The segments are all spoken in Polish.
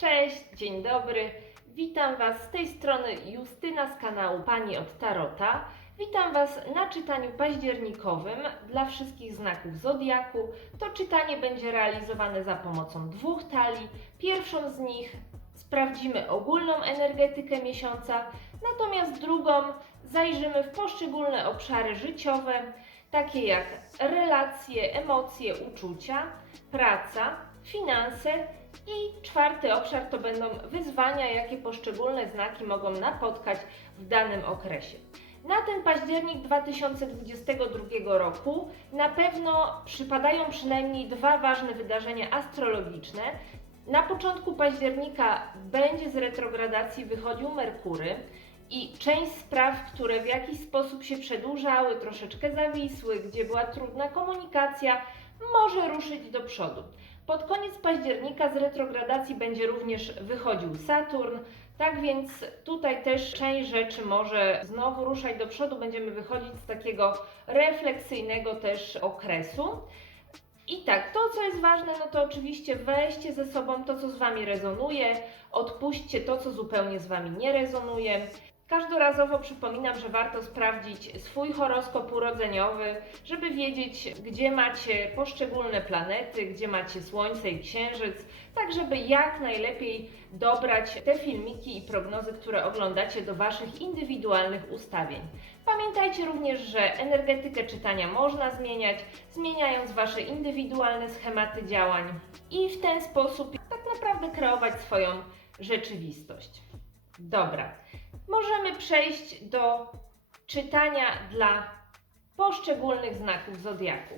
Cześć, dzień dobry. Witam Was z tej strony Justyna z kanału Pani od Tarota. Witam Was na czytaniu październikowym dla wszystkich znaków zodiaku. To czytanie będzie realizowane za pomocą dwóch talii. Pierwszą z nich sprawdzimy ogólną energetykę miesiąca, natomiast drugą zajrzymy w poszczególne obszary życiowe, takie jak relacje, emocje, uczucia, praca, finanse i czwarty obszar to będą wyzwania, jakie poszczególne znaki mogą napotkać w danym okresie. Na ten październik 2022 roku na pewno przypadają przynajmniej dwa ważne wydarzenia astrologiczne. Na początku października będzie z retrogradacji wychodził Merkury i część spraw, które w jakiś sposób się przedłużały, troszeczkę zawisły, gdzie była trudna komunikacja, może ruszyć do przodu. Pod koniec października z retrogradacji będzie również wychodził Saturn, tak więc tutaj też część rzeczy może znowu ruszać do przodu. Będziemy wychodzić z takiego refleksyjnego też okresu. I tak, to co jest ważne, no to oczywiście weźcie ze sobą to, co z Wami rezonuje, odpuśćcie to, co zupełnie z Wami nie rezonuje. Każdorazowo przypominam, że warto sprawdzić swój horoskop urodzeniowy, żeby wiedzieć, gdzie macie poszczególne planety, gdzie macie Słońce i Księżyc, tak żeby jak najlepiej dobrać te filmiki i prognozy, które oglądacie do Waszych indywidualnych ustawień. Pamiętajcie również, że energetykę czytania można zmieniać, zmieniając Wasze indywidualne schematy działań i w ten sposób tak naprawdę kreować swoją rzeczywistość. Dobra, możemy przejść do czytania dla poszczególnych znaków zodiaku.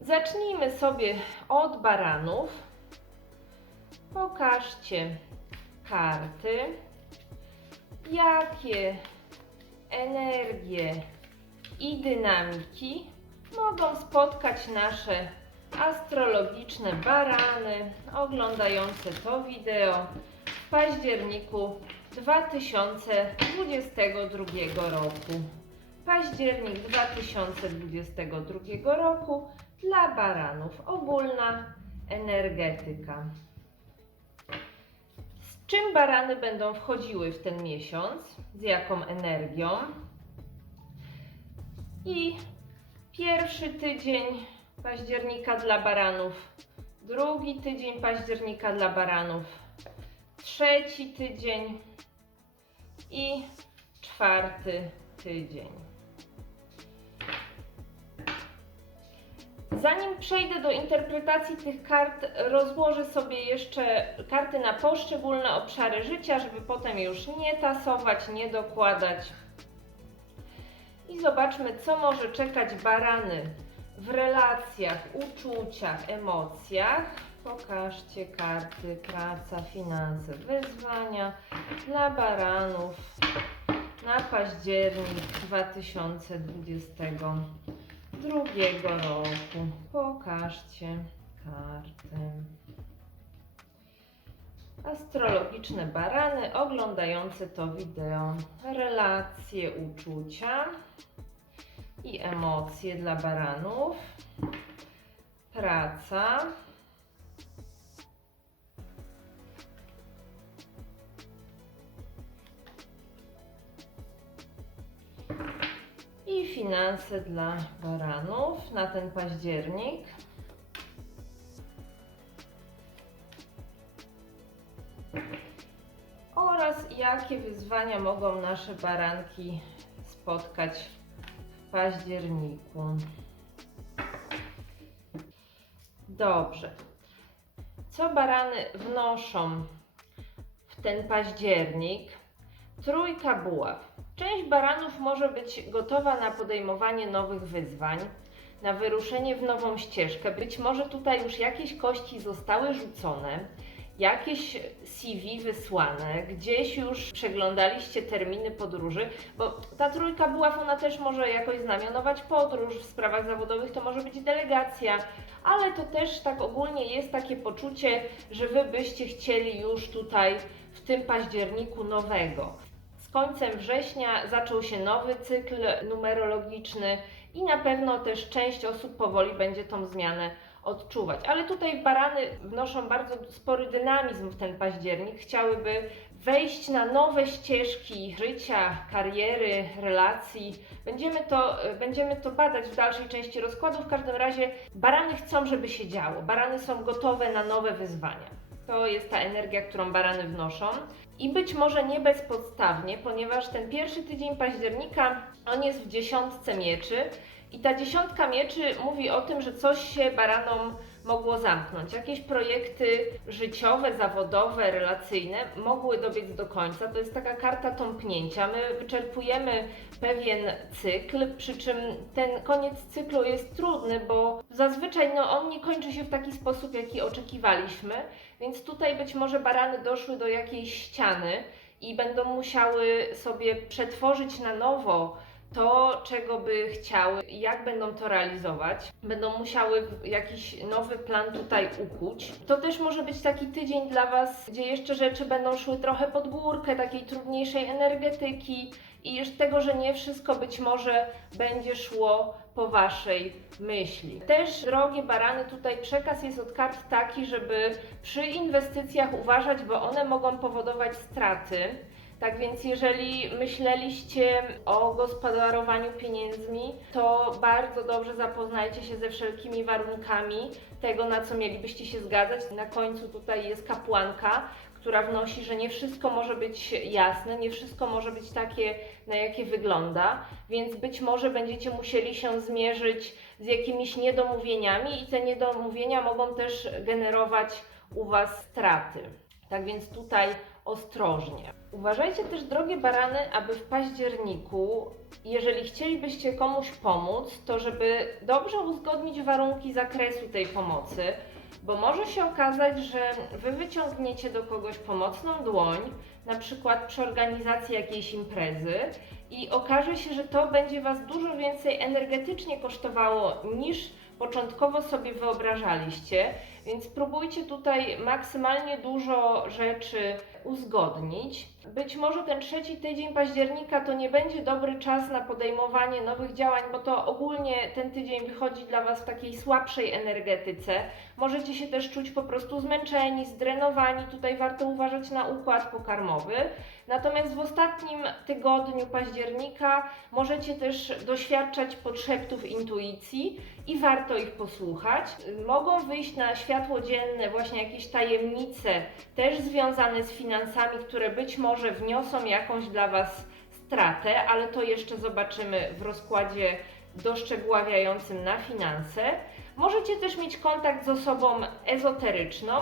Zacznijmy sobie od baranów. Pokażcie karty, jakie energie i dynamiki mogą spotkać nasze astrologiczne barany oglądające to wideo w październiku 2022 roku. Październik 2022 roku dla baranów ogólna energetyka. Z czym barany będą wchodziły w ten miesiąc? Z jaką energią? I pierwszy tydzień października dla baranów, drugi tydzień października dla baranów, trzeci tydzień i czwarty tydzień. Zanim przejdę do interpretacji tych kart, rozłożę sobie jeszcze karty na poszczególne obszary życia, żeby potem już nie tasować, nie dokładać. I zobaczmy, co może czekać barany w relacjach, uczuciach, emocjach. Pokażcie karty, praca, finanse, wyzwania dla baranów na październik 2022 roku. Pokażcie karty. Astrologiczne barany oglądające to wideo. Relacje, uczucia i emocje dla baranów. Praca. I finanse dla baranów na ten październik. Oraz jakie wyzwania mogą nasze baranki spotkać w październiku. Dobrze. Co barany wnoszą w ten październik? Trójka buław. Część baranów może być gotowa na podejmowanie nowych wyzwań, na wyruszenie w nową ścieżkę. Być może tutaj już jakieś kości zostały rzucone, jakieś CV wysłane, gdzieś już przeglądaliście terminy podróży, bo ta trójka buław, ona też może jakoś znamionować podróż, w sprawach zawodowych to może być delegacja, ale to też tak ogólnie jest takie poczucie, że Wy byście chcieli już tutaj w tym październiku nowego. Z końcem września zaczął się nowy cykl numerologiczny i na pewno też część osób powoli będzie tą zmianę odczuwać. Ale tutaj barany wnoszą bardzo spory dynamizm w ten październik. Chciałyby wejść na nowe ścieżki życia, kariery, relacji. Będziemy to, będziemy to badać w dalszej części rozkładu. W każdym razie barany chcą, żeby się działo. Barany są gotowe na nowe wyzwania. To jest ta energia, którą barany wnoszą. I być może nie bezpodstawnie, ponieważ ten pierwszy tydzień października, on jest w dziesiątce mieczy. I ta dziesiątka mieczy mówi o tym, że coś się baranom mogło zamknąć. Jakieś projekty życiowe, zawodowe, relacyjne mogły dobiec do końca. To jest taka karta tąpnięcia. My wyczerpujemy pewien cykl, przy czym ten koniec cyklu jest trudny, bo zazwyczaj no, on nie kończy się w taki sposób, jaki oczekiwaliśmy. Więc tutaj być może barany doszły do jakiejś ściany i będą musiały sobie przetworzyć na nowo to, czego by chciały jak będą to realizować. Będą musiały jakiś nowy plan tutaj ukuć. To też może być taki tydzień dla Was, gdzie jeszcze rzeczy będą szły trochę pod górkę, takiej trudniejszej energetyki i już tego, że nie wszystko być może będzie szło po Waszej myśli. Też, drogie barany, tutaj przekaz jest od kart taki, żeby przy inwestycjach uważać, bo one mogą powodować straty. Tak więc jeżeli myśleliście o gospodarowaniu pieniędzmi, to bardzo dobrze zapoznajcie się ze wszelkimi warunkami tego, na co mielibyście się zgadzać. Na końcu tutaj jest kapłanka, która wnosi, że nie wszystko może być jasne, nie wszystko może być takie, na jakie wygląda, więc być może będziecie musieli się zmierzyć z jakimiś niedomówieniami i te niedomówienia mogą też generować u Was straty. Tak więc tutaj ostrożnie. Uważajcie też, drogie barany, aby w październiku, jeżeli chcielibyście komuś pomóc, to żeby dobrze uzgodnić warunki zakresu tej pomocy, bo może się okazać, że Wy wyciągniecie do kogoś pomocną dłoń, na przykład przy organizacji jakiejś imprezy, i okaże się, że to będzie Was dużo więcej energetycznie kosztowało niż początkowo sobie wyobrażaliście, więc próbujcie tutaj maksymalnie dużo rzeczy uzgodnić. Być może ten trzeci tydzień października to nie będzie dobry czas na podejmowanie nowych działań, bo to ogólnie ten tydzień wychodzi dla Was w takiej słabszej energetyce. Możecie się też czuć po prostu zmęczeni, zdrenowani. Tutaj warto uważać na układ pokarmowy. Natomiast w ostatnim tygodniu października możecie też doświadczać podszeptów intuicji i warto ich posłuchać. Mogą wyjść na światło dzienne właśnie jakieś tajemnice, też związane z finansami, które być może wniosą jakąś dla Was stratę, ale to jeszcze zobaczymy w rozkładzie doszczegóławiającym na finanse. Możecie też mieć kontakt z osobą ezoteryczną,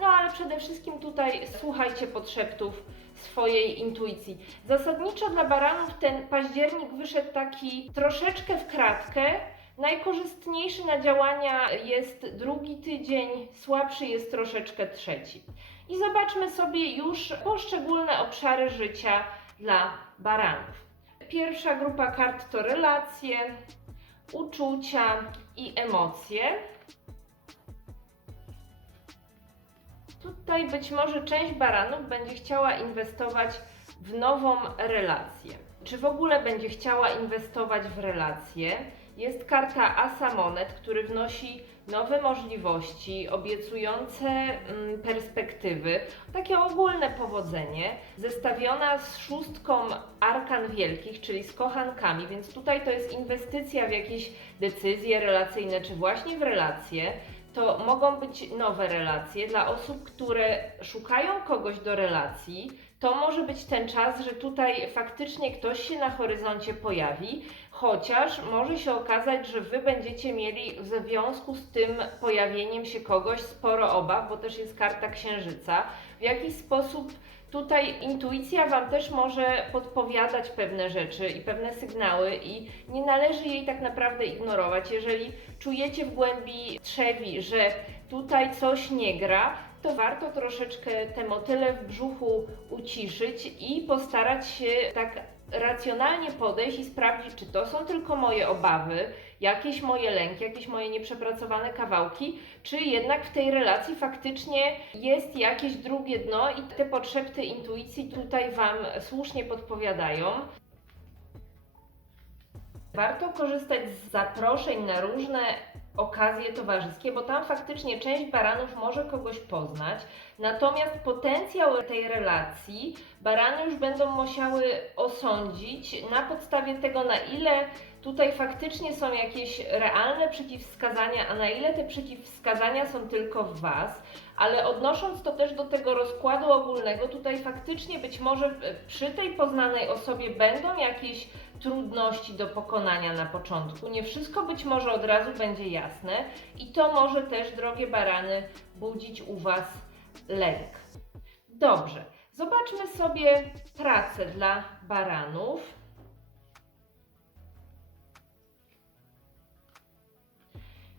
no ale przede wszystkim tutaj słuchajcie podszeptów swojej intuicji. Zasadniczo dla baranów ten październik wyszedł taki troszeczkę w kratkę. Najkorzystniejszy na działania jest drugi tydzień, słabszy jest troszeczkę trzeci. I zobaczmy sobie już poszczególne obszary życia dla baranów. Pierwsza grupa kart to relacje, uczucia i emocje. Tutaj być może część baranów będzie chciała inwestować w nową relację. Czy w ogóle będzie chciała inwestować w relacje? Jest karta Asa Monet, który wnosi nowe możliwości, obiecujące mm, perspektywy, takie ogólne powodzenie, zestawiona z szóstką arkan wielkich, czyli z kochankami, więc tutaj to jest inwestycja w jakieś decyzje relacyjne, czy właśnie w relacje. To mogą być nowe relacje dla osób, które szukają kogoś do relacji. To może być ten czas, że tutaj faktycznie ktoś się na horyzoncie pojawi, chociaż może się okazać, że Wy będziecie mieli w związku z tym pojawieniem się kogoś sporo obaw, bo też jest karta księżyca. W jakiś sposób tutaj intuicja Wam też może podpowiadać pewne rzeczy i pewne sygnały, i nie należy jej tak naprawdę ignorować. Jeżeli czujecie w głębi trzewi, że tutaj coś nie gra, to warto troszeczkę te motyle w brzuchu uciszyć i postarać się tak racjonalnie podejść i sprawdzić, czy to są tylko moje obawy, jakieś moje lęki, jakieś moje nieprzepracowane kawałki, czy jednak w tej relacji faktycznie jest jakieś drugie dno i te podszepty intuicji tutaj Wam słusznie podpowiadają. Warto korzystać z zaproszeń na różne okazje towarzyskie, bo tam faktycznie część baranów może kogoś poznać, natomiast potencjał tej relacji barany już będą musiały osądzić na podstawie tego, na ile tutaj faktycznie są jakieś realne przeciwwskazania, a na ile te przeciwwskazania są tylko w Was. Ale odnosząc to też do tego rozkładu ogólnego, tutaj faktycznie być może przy tej poznanej osobie będą jakieś trudności do pokonania na początku. Nie wszystko być może od razu będzie jasne i to może też, drogie barany, budzić u Was lęk. Dobrze, zobaczmy sobie pracę dla baranów.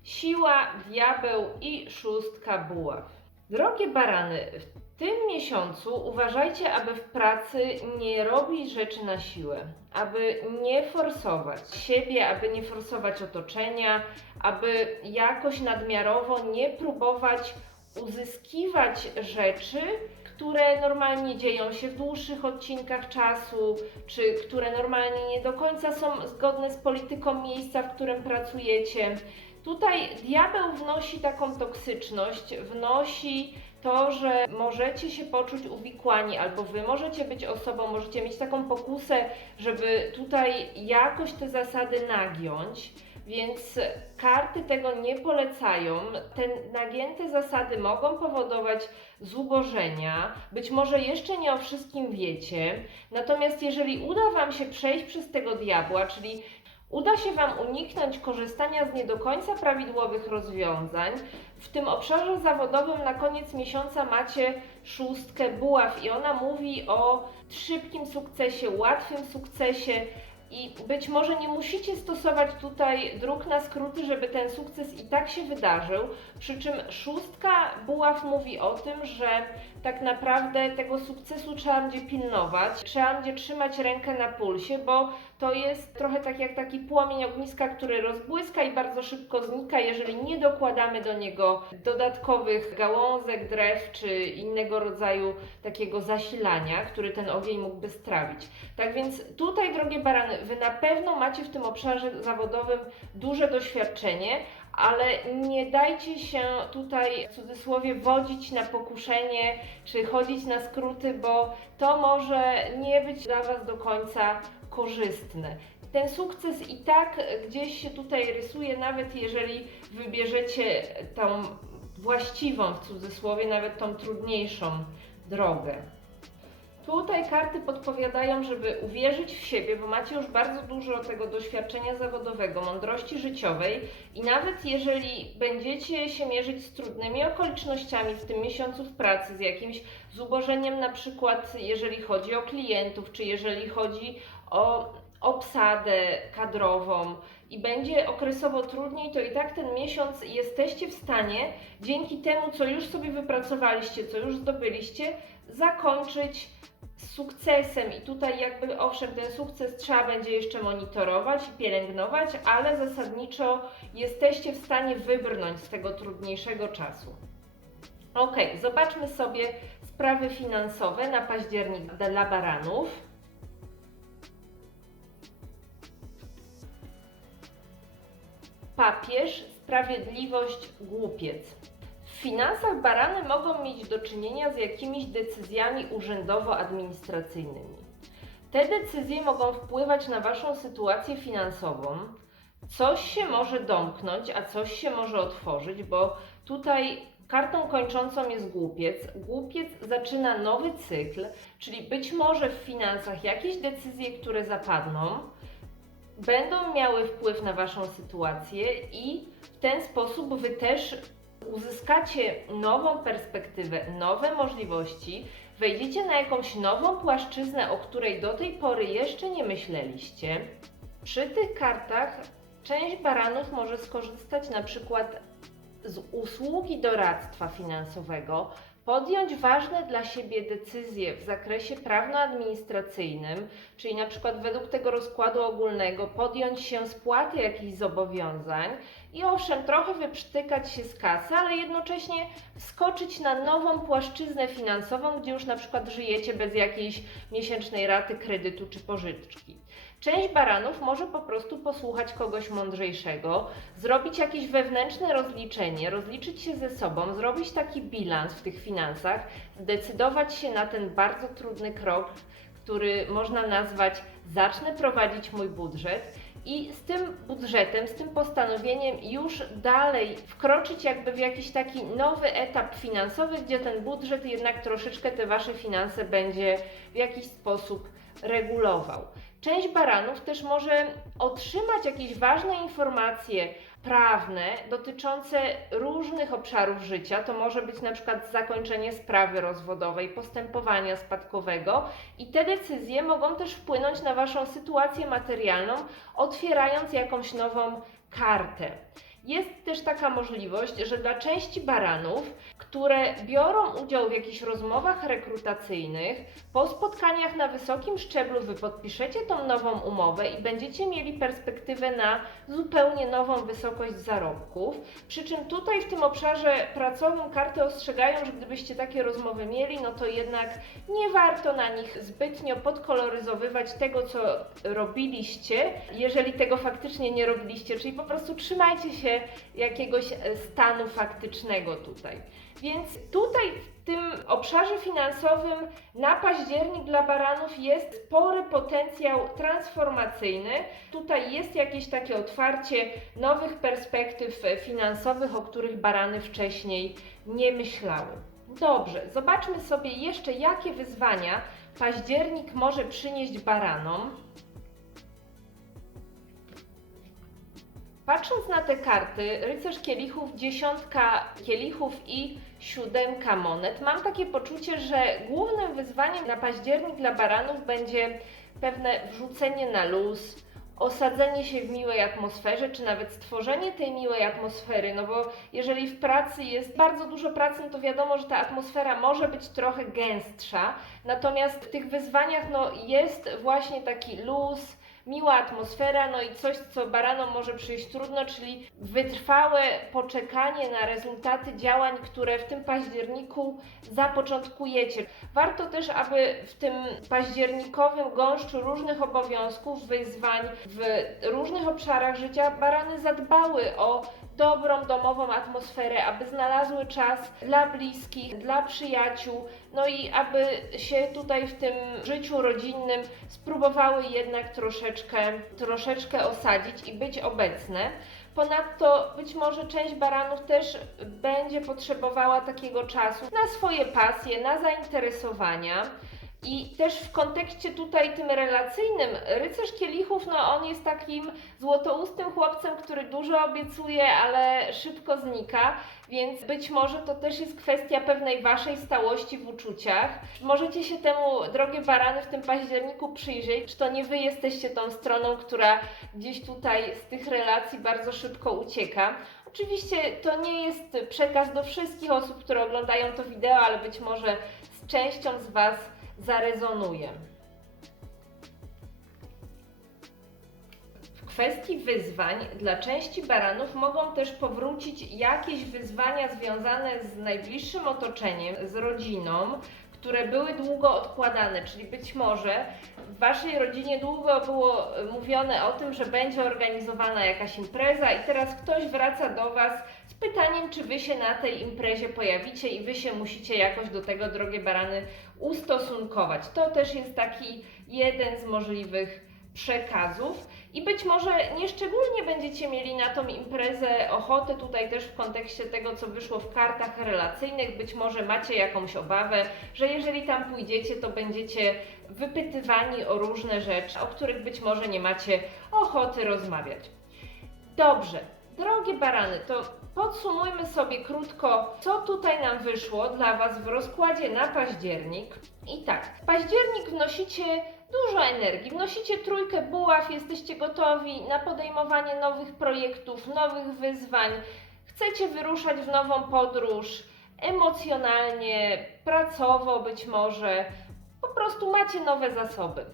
Siła, diabeł i szóstka buław. Drogie barany, w tym miesiącu uważajcie, aby w pracy nie robić rzeczy na siłę, aby nie forsować siebie, aby nie forsować otoczenia, aby jakoś nadmiarowo nie próbować uzyskiwać rzeczy, które normalnie dzieją się w dłuższych odcinkach czasu, czy które normalnie nie do końca są zgodne z polityką miejsca, w którym pracujecie. Tutaj diabeł wnosi taką toksyczność, wnosi to, że możecie się poczuć uwikłani, albo wy możecie być osobą, możecie mieć taką pokusę, żeby tutaj jakoś te zasady nagiąć. Więc karty tego nie polecają. Te nagięte zasady mogą powodować zubożenia. Być może jeszcze nie o wszystkim wiecie. Natomiast jeżeli uda Wam się przejść przez tego diabła, czyli uda się Wam uniknąć korzystania z nie do końca prawidłowych rozwiązań, w tym obszarze zawodowym na koniec miesiąca macie szóstkę buław i ona mówi o szybkim sukcesie, łatwym sukcesie. I być może nie musicie stosować tutaj dróg na skróty, żeby ten sukces i tak się wydarzył. Przy czym szóstka buław mówi o tym, że tak naprawdę tego sukcesu trzeba będzie pilnować, trzeba będzie trzymać rękę na pulsie, bo to jest trochę tak jak taki płomień ogniska, który rozbłyska i bardzo szybko znika, jeżeli nie dokładamy do niego dodatkowych gałązek, drew czy innego rodzaju takiego zasilania, który ten ogień mógłby strawić. Tak więc tutaj, drogie barany, wy na pewno macie w tym obszarze zawodowym duże doświadczenie, ale nie dajcie się tutaj w cudzysłowie wodzić na pokuszenie czy chodzić na skróty, bo to może nie być dla Was do końca korzystne. Ten sukces i tak gdzieś się tutaj rysuje, nawet jeżeli wybierzecie tą właściwą w cudzysłowie, nawet tą trudniejszą drogę. Tutaj karty podpowiadają, żeby uwierzyć w siebie, bo macie już bardzo dużo tego doświadczenia zawodowego, mądrości życiowej i nawet jeżeli będziecie się mierzyć z trudnymi okolicznościami w tym miesiącu w pracy, z jakimś zubożeniem na przykład jeżeli chodzi o klientów, czy jeżeli chodzi o obsadę kadrową i będzie okresowo trudniej, to i tak ten miesiąc jesteście w stanie dzięki temu, co już sobie wypracowaliście, co już zdobyliście, zakończyć z sukcesem i tutaj jakby owszem ten sukces trzeba będzie jeszcze monitorować i pielęgnować, ale zasadniczo jesteście w stanie wybrnąć z tego trudniejszego czasu. Ok, zobaczmy sobie sprawy finansowe na październik dla baranów. Papież, sprawiedliwość, głupiec. W finansach barany mogą mieć do czynienia z jakimiś decyzjami urzędowo-administracyjnymi. Te decyzje mogą wpływać na Waszą sytuację finansową. Coś się może domknąć, a coś się może otworzyć, bo tutaj kartą kończącą jest głupiec. Głupiec zaczyna nowy cykl, czyli być może w finansach jakieś decyzje, które zapadną, będą miały wpływ na Waszą sytuację i w ten sposób Wy też uzyskacie nową perspektywę, nowe możliwości, wejdziecie na jakąś nową płaszczyznę, o której do tej pory jeszcze nie myśleliście. Przy tych kartach część baranów może skorzystać na przykład z usługi doradztwa finansowego, podjąć ważne dla siebie decyzje w zakresie prawno-administracyjnym, czyli na przykład według tego rozkładu ogólnego podjąć się spłaty jakichś zobowiązań i owszem, trochę wyprztykać się z kasy, ale jednocześnie wskoczyć na nową płaszczyznę finansową, gdzie już na przykład żyjecie bez jakiejś miesięcznej raty kredytu czy pożyczki. Część baranów może po prostu posłuchać kogoś mądrzejszego, zrobić jakieś wewnętrzne rozliczenie, rozliczyć się ze sobą, zrobić taki bilans w tych finansach, zdecydować się na ten bardzo trudny krok, który można nazwać zacznę prowadzić mój budżet i z tym budżetem, z tym postanowieniem już dalej wkroczyć jakby w jakiś taki nowy etap finansowy, gdzie ten budżet jednak troszeczkę te wasze finanse będzie w jakiś sposób regulował. Część baranów też może otrzymać jakieś ważne informacje prawne dotyczące różnych obszarów życia. To może być na przykład zakończenie sprawy rozwodowej, postępowania spadkowego i te decyzje mogą też wpłynąć na Waszą sytuację materialną, otwierając jakąś nową kartę. Jest też taka możliwość, że dla części baranów, które biorą udział w jakichś rozmowach rekrutacyjnych, po spotkaniach na wysokim szczeblu wy podpiszecie tą nową umowę i będziecie mieli perspektywę na zupełnie nową wysokość zarobków. Przy czym tutaj w tym obszarze pracowym karty ostrzegają, że gdybyście takie rozmowy mieli, no to jednak nie warto na nich zbytnio podkoloryzowywać tego, co robiliście, jeżeli tego faktycznie nie robiliście, czyli po prostu trzymajcie się jakiegoś e, stanu faktycznego tutaj. Więc tutaj w tym obszarze finansowym na październik dla baranów jest spory potencjał transformacyjny. Tutaj jest jakieś takie otwarcie nowych perspektyw e, finansowych, o których barany wcześniej nie myślały. Dobrze, zobaczmy sobie jeszcze, jakie wyzwania październik może przynieść baranom. Patrząc na te karty, rycerz kielichów, dziesiątka kielichów i siódemka monet, mam takie poczucie, że głównym wyzwaniem na październik dla baranów będzie pewne wrzucenie na luz, osadzenie się w miłej atmosferze, czy nawet stworzenie tej miłej atmosfery, no bo jeżeli w pracy jest bardzo dużo pracy, no to wiadomo, że ta atmosfera może być trochę gęstsza, natomiast w tych wyzwaniach no, jest właśnie taki luz, miła atmosfera, no i coś, co baranom może przyjść trudno, czyli wytrwałe poczekanie na rezultaty działań, które w tym październiku zapoczątkujecie. Warto też, aby w tym październikowym gąszczu różnych obowiązków, wyzwań w różnych obszarach życia barany zadbały o dobrą domową atmosferę, aby znalazły czas dla bliskich, dla przyjaciół, no i aby się tutaj w tym życiu rodzinnym spróbowały jednak troszeczkę, troszeczkę osadzić i być obecne. Ponadto być może część baranów też będzie potrzebowała takiego czasu na swoje pasje, na zainteresowania. I też w kontekście tutaj tym relacyjnym, rycerz kielichów, no on jest takim złotoustym chłopcem, który dużo obiecuje, ale szybko znika, więc być może to też jest kwestia pewnej waszej stałości w uczuciach. Możecie się temu, drogie barany, w tym październiku przyjrzeć, czy to nie wy jesteście tą stroną, która gdzieś tutaj z tych relacji bardzo szybko ucieka. Oczywiście to nie jest przekaz do wszystkich osób, które oglądają to wideo, ale być może z częścią z was zarezonuje. W kwestii wyzwań dla części baranów mogą też powrócić jakieś wyzwania związane z najbliższym otoczeniem, z rodziną, które były długo odkładane, czyli być może w Waszej rodzinie długo było mówione o tym, że będzie organizowana jakaś impreza i teraz ktoś wraca do Was z pytaniem, czy Wy się na tej imprezie pojawicie i Wy się musicie jakoś do tego, drogie barany, ustosunkować. To też jest taki jeden z możliwych przekazów i być może nieszczególnie będziecie mieli na tą imprezę ochotę, tutaj też w kontekście tego, co wyszło w kartach relacyjnych, być może macie jakąś obawę, że jeżeli tam pójdziecie, to będziecie wypytywani o różne rzeczy, o których być może nie macie ochoty rozmawiać. Dobrze, drogie barany, to podsumujmy sobie krótko, co tutaj nam wyszło dla Was w rozkładzie na październik. I tak, w październik wnosicie dużo energii, wnosicie trójkę buław, jesteście gotowi na podejmowanie nowych projektów, nowych wyzwań, chcecie wyruszać w nową podróż emocjonalnie, pracowo być może, po prostu macie nowe zasoby.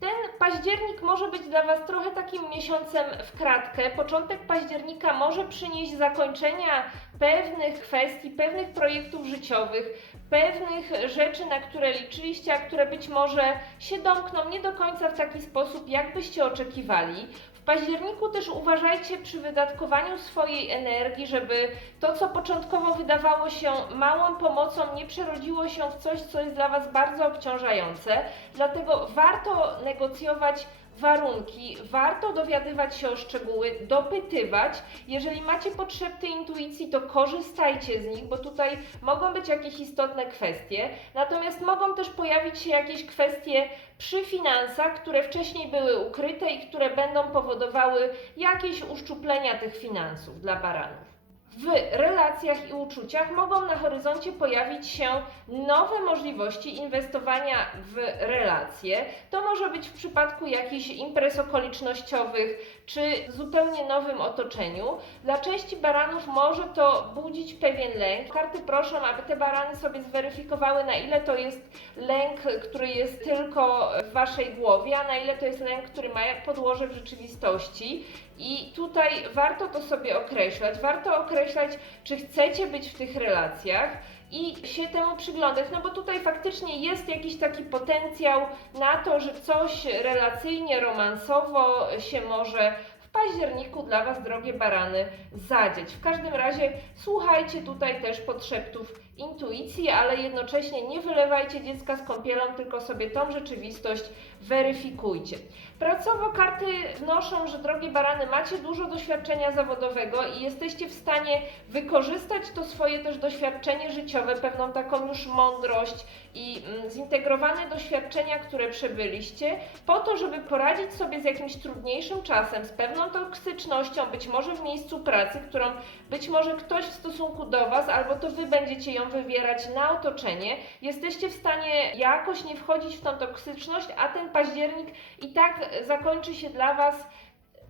Ten październik może być dla Was trochę takim miesiącem w kratkę. Początek października może przynieść zakończenia pewnych kwestii, pewnych projektów życiowych, pewnych rzeczy, na które liczyliście, a które być może się domkną nie do końca w taki sposób, jak byście oczekiwali. W październiku też uważajcie przy wydatkowaniu swojej energii, żeby to, co początkowo wydawało się małą pomocą, nie przerodziło się w coś, co jest dla Was bardzo obciążające. Dlatego warto negocjować warunki, warto dowiadywać się o szczegóły, dopytywać. Jeżeli macie potrzeby intuicji, to korzystajcie z nich, bo tutaj mogą być jakieś istotne kwestie. Natomiast mogą też pojawić się jakieś kwestie przy finansach, które wcześniej były ukryte i które będą powodowały jakieś uszczuplenia tych finansów dla baranów. W relacjach i uczuciach mogą na horyzoncie pojawić się nowe możliwości inwestowania w relacje. To może być w przypadku jakichś imprez okolicznościowych czy w zupełnie nowym otoczeniu. Dla części baranów może to budzić pewien lęk. Karty proszą, aby te barany sobie zweryfikowały, na ile to jest lęk, który jest tylko w waszej głowie, a na ile to jest lęk, który ma podłoże w rzeczywistości. I tutaj warto to sobie określać. Warto określać, czy chcecie być w tych relacjach i się temu przyglądać, no bo tutaj faktycznie jest jakiś taki potencjał na to, że coś relacyjnie, romansowo się może w październiku dla Was, drogie barany, zadzieć. W każdym razie słuchajcie tutaj też podszeptów intuicji, ale jednocześnie nie wylewajcie dziecka z kąpielą, tylko sobie tą rzeczywistość weryfikujcie. Pracowo karty wnoszą, że drogie barany, macie dużo doświadczenia zawodowego i jesteście w stanie wykorzystać to swoje też doświadczenie życiowe, pewną taką już mądrość i mm, zintegrowane doświadczenia, które przebyliście, po to, żeby poradzić sobie z jakimś trudniejszym czasem, z pewną toksycznością, być może w miejscu pracy, którą być może ktoś w stosunku do Was, albo to Wy będziecie ją wywierać na otoczenie. Jesteście w stanie jakoś nie wchodzić w tą toksyczność, a ten październik i tak zakończy się dla Was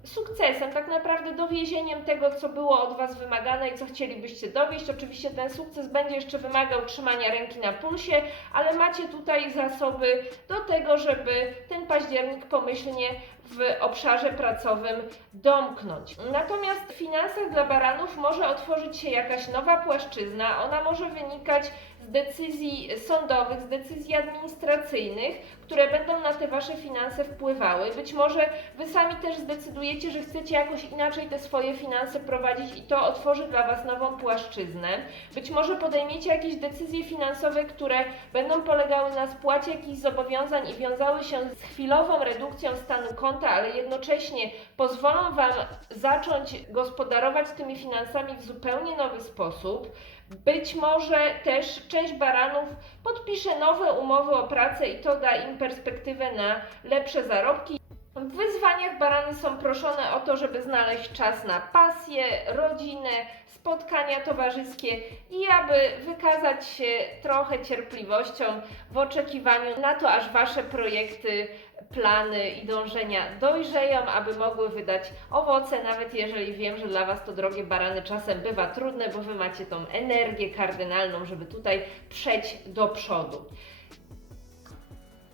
sukcesem, tak naprawdę dowiezieniem tego, co było od Was wymagane i co chcielibyście dowieść. Oczywiście ten sukces będzie jeszcze wymagał trzymania ręki na pulsie, ale macie tutaj zasoby do tego, żeby ten październik pomyślnie w obszarze pracowym domknąć. Natomiast w finansach dla baranów może otworzyć się jakaś nowa płaszczyzna, ona może wynikać z decyzji sądowych, z decyzji administracyjnych, które będą na te wasze finanse wpływały. Być może wy sami też zdecydujecie, że chcecie jakoś inaczej te swoje finanse prowadzić i to otworzy dla was nową płaszczyznę. Być może podejmiecie jakieś decyzje finansowe, które będą polegały na spłacie jakichś zobowiązań i wiązały się z chwilową redukcją stanu konta, ale jednocześnie pozwolą wam zacząć gospodarować tymi finansami w zupełnie nowy sposób. Być może też część baranów podpisze nowe umowy o pracę i to da im perspektywę na lepsze zarobki. W wyzwaniach barany są proszone o to, żeby znaleźć czas na pasję, rodzinę, spotkania towarzyskie i aby wykazać się trochę cierpliwością w oczekiwaniu na to, aż wasze projekty, plany i dążenia dojrzeją, aby mogły wydać owoce, nawet jeżeli wiem, że dla was to drogie barany czasem bywa trudne, bo wy macie tą energię kardynalną, żeby tutaj przejść do przodu.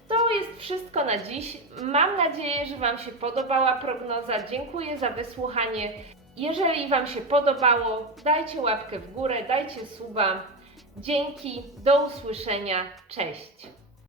To jest wszystko na dziś. Mam nadzieję, że Wam się podobała prognoza. Dziękuję za wysłuchanie. Jeżeli Wam się podobało, dajcie łapkę w górę, dajcie suba. Dzięki, do usłyszenia, cześć.